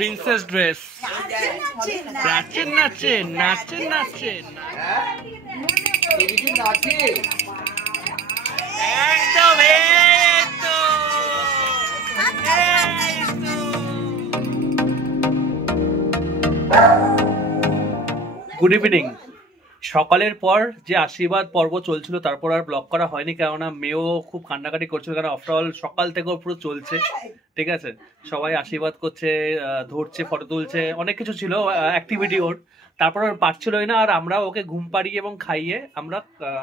Princess dress নাচে নাচে নাচে নাচে একদম গুড ইভিনিং। সকালের পর যে আশীর্বাদ পর্ব চলছিল তারপর আর ব্লগ করা হয়নি, কেননা মেয়েও খুব কান্নাকাটি করছিল, কারণ আফটারঅল সকাল থেকেও পুরো চলছে। ঠিক আছে, সবাই আশীর্বাদ করছে, ধরছে, ফটো তুলছে, অনেক কিছু ছিল অ্যাক্টিভিটি ওর। তারপর আর পারছিলই না, আর আমরা ওকে ঘুম পাড়িয়ে এবং খাইয়ে আমরা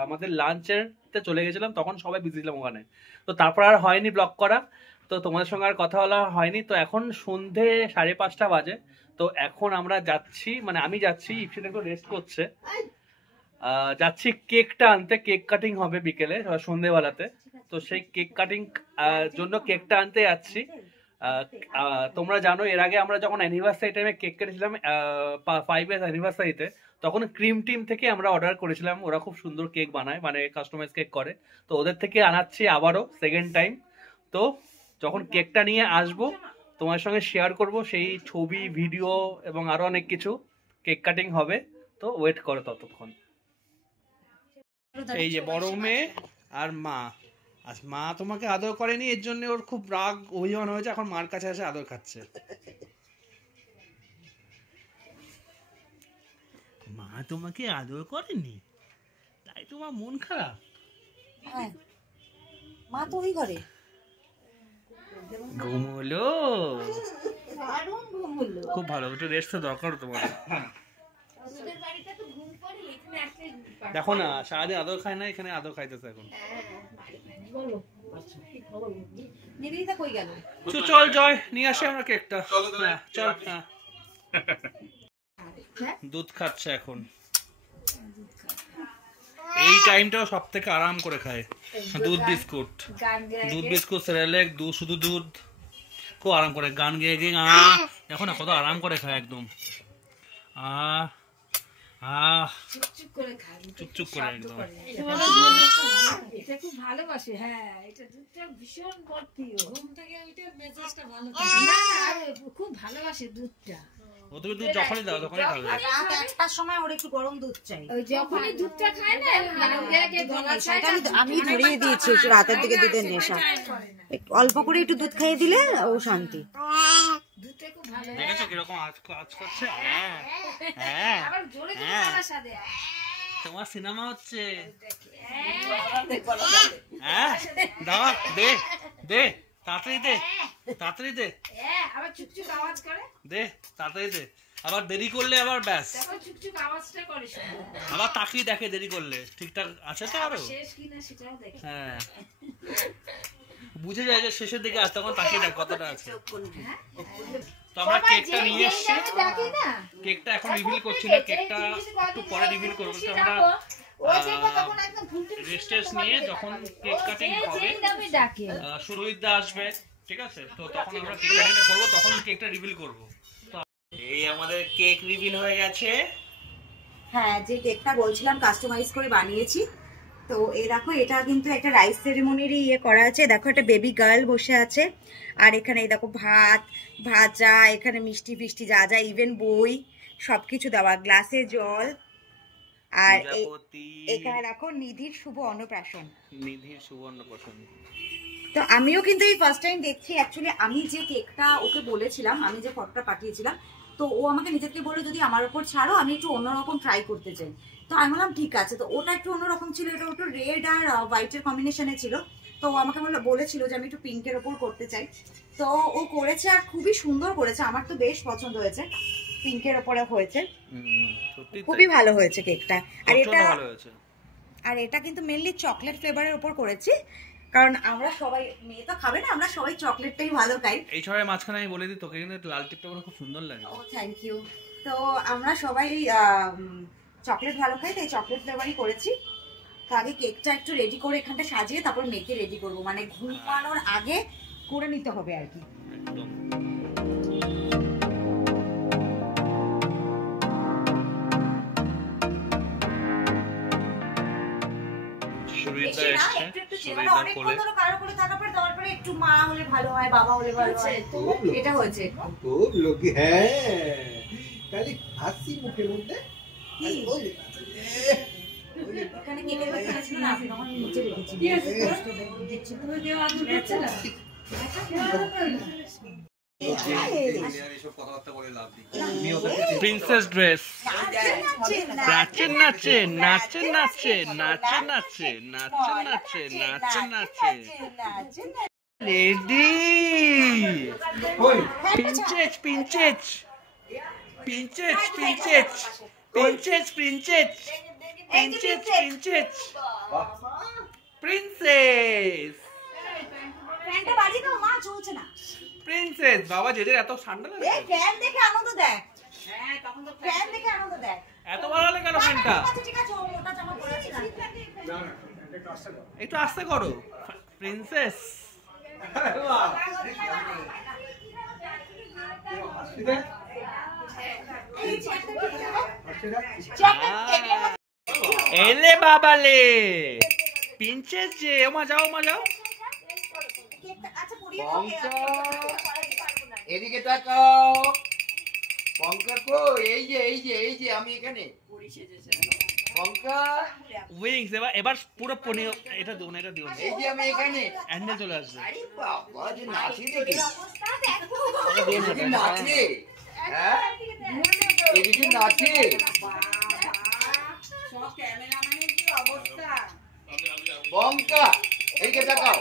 আমাদের লাঞ্চেরতে চলে গেছিলাম। তখন সবাই বিজি ছিলাম ওখানে, তো তারপর আর হয়নি ব্লগ করা। তো তোমাদের সঙ্গে আর কথা বলা হয়নি। তো এখন সন্ধে 5:30 বাজে। তো এখন আমরা যাচ্ছি, মানে আমি যাচ্ছি, ইপসিটা একটু রেস্ট করছে, যাচ্ছি কেকটা আনতে। কেক কাটিং হবে বিকেলে সন্ধেবেলাতে, তো সেই কেক কাটিং জন্য কেকটা আনতে যাচ্ছি। তোমরা জানো এর আগে আমরা যখন অ্যানিভার্সারি টাইমে কেক কেটেছিলাম 5 ইয়ার্স অ্যানিভার্সারিতে, তখন ক্রিম টিম থেকে আমরা অর্ডার করেছিলাম। ওরা খুব সুন্দর কেক বানায়, মানে কাস্টমাইজ কেক করে। তো ওদের থেকে আনাচ্ছি আবারও সেকেন্ড টাইম। তো যখন কেকটা নিয়ে আসবো তোমার সঙ্গে শেয়ার করব সেই ছবি, ভিডিও এবং আরো অনেক কিছু। কেক কাটিং হবে, তো ওয়েট করো ততক্ষণ। এই যে বড় মেয়ে আর মা, আজ মা তোমাকে আদর করেনি, এর জন্য ওর খুব রাগ অভিমান হয়েছে, এখন মার কাছে এসে আদর খাচ্ছে। মা তোমাকে আদর করেনি তাই তোমার মন খারাপ? মা তো ওই ঘরে ঘুমোলো, খুব ভালো, একটু রেস্ট তো দরকার তোমার। দেখো না, সারাদিন আদর খায় না, এখানে আদর খাইতেছে এখন। চল জয় নিয়ে আসে আমরা কেকটা। চল। দুধ খাচ্ছে এখন, এই টাইমটাও সব থেকে আরাম করে খায়। দুধ বিস্কুট, সেরেলেক, শুধু দুধ, খুব আরাম করে গান গেয়ে গিয়ে দেখো না কত আরাম করে খায় একদম। চুপচুপ করে একদম। এটা খুব ভালোবাসে। হ্যাঁ, এটা দুধটা ভীষণ প্রিয়। ঘুম থেকে উঠে মেজাজটা ভালো থাকে। না, খুব ভালোবাসে দুধটা। ও তুমি দুধ যখনই দাও তখনই খাবে। রাত 1টার সময় ওর একটু গরম দুধ চাই। ওই যখনই দুধটা খায় না, মানে ওকে গলা চাই। আমি ধরিয়ে দিয়েছি একটু রাতের দিকে দুধের নেশা। অল্প করে একটু দুধ খাইয়ে দিলে ও শান্তি। দুধটা খুব ভালো। দেখেছো কিরকম আজ করছে? আবার জোরে জোরে গলা সাদে। তোমার সিনেমা হচ্ছে। দাও, দে তাড়াতাড়ি দে। আবার চুপচুপ আওয়াজ করে। দে তাড়াতাড়ি দে। আবার দেরি করলে আবার ব্যাস। দেখো চুপচুপ আওয়াজটা করে। আবার তাকিয়ে দেখে দেরি করলে ঠিকঠাক আছে তো আরো। শেষ কিনা সেটাও দেখে। হ্যাঁ, বুঝে যায় যে শেষের দিকে আসতে, তখন তাকিয়ে দেখ কতটা আছে। তো আমরা কেকটা নিয়ে এসেছি, কেকটা এখন রিভিল করছি না, কেকটা একটু পরে রিভিল করবো। তো আমরা রেস্টেস নিয়ে যখন কেক কাটিং হবে, সুরোহিতদা আসবে, ঠিক আছে, তো তখন আমরা কেক কাটিংটা করবো, তখন কেকটা রিভিল করবো। এই আমাদের কেক রিভিল হয়ে গেছে। হ্যাঁ, যে কেকটা বলছিলাম কাস্টমাইজ করে বানিয়েছি। তো এই দেখো, এটা কিন্তু একটা রাইস সেরেমনিরই করা আছে। দেখো একটা বেবি গার্ল বসে আছে, আর এখানে এই দেখো ভাত, ভাজা, এখানে মিষ্টি ফিষ্টি যা যা, ইভেন বই সবকিছু দেওয়া, গ্লাসে জল। আর এখানে দেখো নিধির শুভ অন্নপ্রাশন। তো আমিও কিন্তু এই ফার্স্ট টাইম দেখছি। অ্যাকচুয়ালি আমি যে কেকটা ওকে বলেছিলাম, আমি যে ফটোটা পাঠিয়েছিলাম, তো ও আমাকে নিজেকে বলে যদি আমার ওপর ছাড়ো, আমি একটু অন্যরকম ট্রাই করতে চাই। তো আমি বললাম ঠিক আছে। তো ওটা একটু অন্যরকম ছিল, এটা একটু রেড আর হোয়াইটের কম্বিনেশনে ছিল। তো ও আমাকে বলেছিল যে আমি একটু পিঙ্কের ওপর করতে চাই। তো ও করেছে, আর খুবই সুন্দর করেছে, আমার তো বেশ পছন্দ হয়েছে। পিঙ্কের ওপরে হয়েছে, খুবই ভালো হয়েছে কেকটা। আর এটা কিন্তু মেনলি চকলেট ফ্লেভারের ওপর করেছি, কারণ আমরা সবাই, মেয়ে তো খাবে না, আমরা সবাই চকলেটটাই ভালো খাই। এই সবাই মাঝখানে আমি বলে দিই, তোকে কিন্তু লাল টিপটা খুব সুন্দর লাগে। ও থ্যাংক ইউ। তো আমরা সবাই চকলেট ভালো খাই, তাই চকলেট ফ্লেভারই করেছি। তো আগে কেকটা একটু রেডি করে এখানটা সাজিয়ে তারপর মেয়েকে রেডি করবো, মানে ঘুমানোর আগে করে নিতে হবে আর কি। চলে মানে এলাম অনেকক্ষণ কোলে। ধরে কারো কোলে থাকার পরে দেওয়ার পরে একটু মা হলে ভালো হয়, বাবা হলে ভালো হয়, এটা হয়েছে। খুব লোকে, হ্যাঁ খালি হাসি মুখের মধ্যে। কি? এখানে কেকের বাচ্চা ছিল না, তখন নিচে রেখেছি। কি আছে তোর? তুমি কেউ আদর করছে না? প্রিন্সেস ড্রেস, নাচে নাচে নাচে নাচে নাচে নাচে নাচে নাচে নাচে নাচে ready. Princess princess princess princess princess princess princess princess princess ফ্যানটা বাড়ি দাও, মা চলছে না। প্রিন্সেস বাবা যেদের এত ঠান্ডা লাগে, এই ফ্যান দেখে আনন্দ দেখ। হ্যাঁ, তখন তো ফ্যান দেখে আনন্দ দেখ। এত ভালো লাগে কেন ফ্যানটা? ঠিক আছে, ও মোটা জামা পরে আছে না। একটু আস্তে করো প্রিন্সেস। এলে বাবালে প্রিন্সেস যে, ওমা যাও ওমা যাও। আচ্ছা পরিয়ে দাও। এদিকে তাকাও পঙ্কজ কো, এই যে এই যে এই যে আমি এখানে পঙ্কজ, উইংস এবার এবার পুরো পনি, এটা দিও না, এটা দিও না, এই যে আমি এখানে। অ্যান্ডেল চলে আসবে। আরে বাবা যে নাচি দেখি, এটা দিও না, এদিকে নাচে, হ্যাঁ এদিকে নাচে। পঙ্কা এইদিকে তাকাও,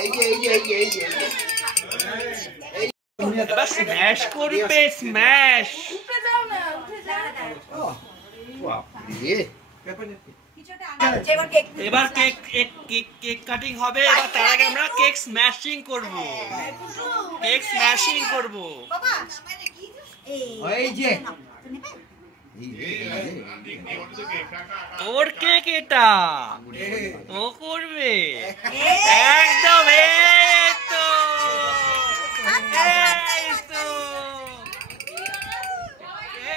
এই যে এই যে এই যে এই যে এই যে। এবার স্ম্যাশ করবে, স্ম্যাশ। এবার কেক কেক কেক কাটিং হবে। এবার তার আগে আমরা কেক স্ম্যাশিং করব, কেক স্ম্যাশিং করব। এই যে ওর কেক এটা, ও করবে একদম। এই তো এই তো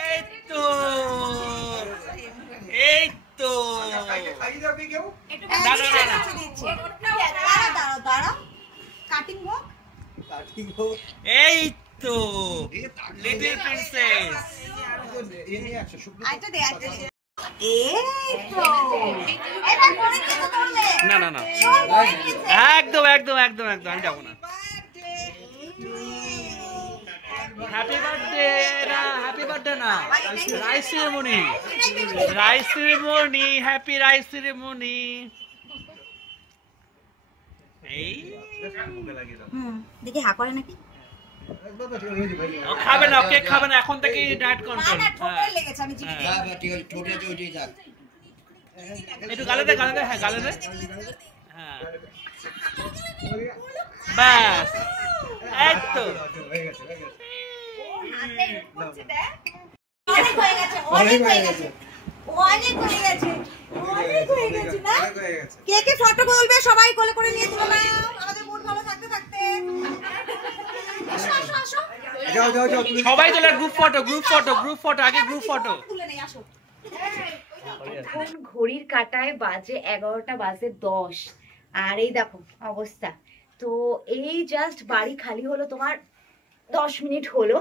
এই তো এই তো। না না না না, দাঁড়াও দাঁড়াও, কাটিং হোক। এই তো লিটল প্রিন্সেস। আইটা দে, আইটা দে। এই তো এবার পরে কি তো করবে? না না না, একদম একদম একদম একদম, আমি যাবো না। হ্যাপি বার্থডে না, হ্যাপি বার্থডে না, rice ceremony, rice ceremony, happy rice ceremony. এই দেখি হা করে নাকি? ও খাবে না, কেক খাবে না, এখন থেকে ডায়েট কন্ট্রোল। না ঠোঁটে লেগেছে, আমি জিতে হ্যাঁ ঠিক আছে, ঠোঁটে আছে ওইটাই থাক। একটু গালে দে, গালে দে, হ্যাঁ গালে দে, হ্যাঁ ব্যাস, এই তো। অনেক হয়ে গেছে, অনেক হয়ে গেছে, অনেক হয়ে গেছে, অনেক হয়ে গেছে না? কে কে ফটো বলবে? সবাই কোলে করে নিয়ে চলে নাও, আমাদের মুড ভালো থাকতে থাকতে। আসো আসো আসো, যাও যাও যাও, সবাই তোলা group photo, group photo, group photo, আগে গ্রুপ ফটো। তুলে নেই, আসো। এখন ঘড়ির কাঁটায় বাজে 11:10, আর এই দেখো অবস্থা। তো এই জাস্ট বাড়ি খালি হলো তোমার 10 মিনিট হলো।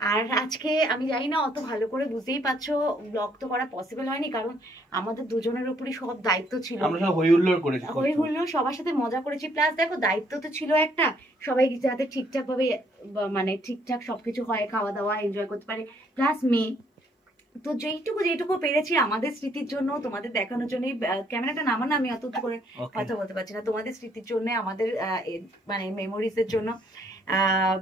আর আজকে আমি জানি না, অত ভালো করে বুঝতেই পারছো, ব্লগ তো করা পসিবল হয়নি, কারণ আমাদের দুজনের উপরই সব দায়িত্ব ছিল। আমরা সব হই হুল্লোড় করেছি, হই হুল্লোড়, সবার সাথে মজা করেছি, প্লাস দেখো দায়িত্ব তো ছিল একটা, সবাই যাতে ঠিকঠাক ভাবে মানে ঠিকঠাক সবকিছু হয়, খাওয়া দাওয়া এনজয় করতে পারে, প্লাস মেয়ে। তো যেটুকু পেরেছি আমাদের স্মৃতির জন্য, তোমাদের দেখানোর জন্য, ক্যামেরাটা নামানো, আমি অত করে কথা বলতে পারছি না, তোমাদের স্মৃতির জন্য, আমাদের মানে মেমোরিজের জন্য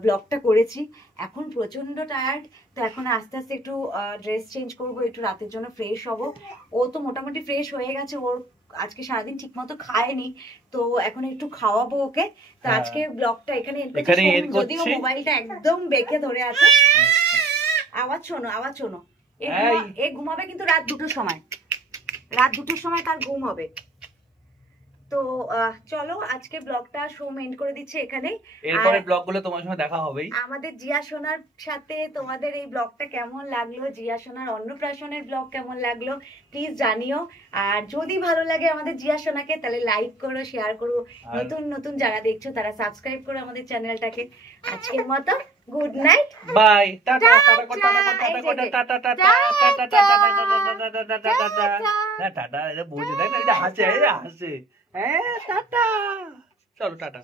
ব্লগটা করেছি। এখন প্রচন্ড টায়ার্ড, তো এখন আস্তে আস্তে একটু ড্রেস চেঞ্জ করবো, একটু রাতের জন্য ফ্রেশ হব। ও তো মোটামুটি ফ্রেশ হয়ে গেছে, ওর আজকে সারাদিন ঠিক মতো খায়নি, তো এখন একটু খাওয়াবো ওকে। তো আজকে ব্লগটা এখানে এন্ড করছি, যদিও মোবাইলটা একদম বেঁকে ধরে আছে। আওয়াজ শোনো, আওয়াজ শোনো। এ ঘুমাবে কিন্তু রাত 2টোর সময়, রাত 2টোর সময় তার ঘুম হবে। তো চলো আজকে ব্লগটা শো এন্ড করে দিচ্ছি এখানে। এরপরে ব্লগগুলো তোমার সঙ্গে দেখা হবেই। আমাদের জিয়া সোনার সাথে তোমাদের এই ব্লগটা কেমন লাগলো, জিয়া সোনার অন্নপ্রাশনের ব্লগ কেমন লাগলো প্লিজ জানিও। আর যদি ভালো লাগে আমাদের জিয়া সোনাকে তাহলে লাইক করো, শেয়ার করো, নতুন নতুন যারা দেখছো তারা সাবস্ক্রাইব করো আমাদের চ্যানেলটাকে। আজকের মতো good night, bye, tata tata tata tata tata tata. এটা বুঝে দেখ না, এটা হাসে, হ্যাঁ টাটা, চলো টাটা।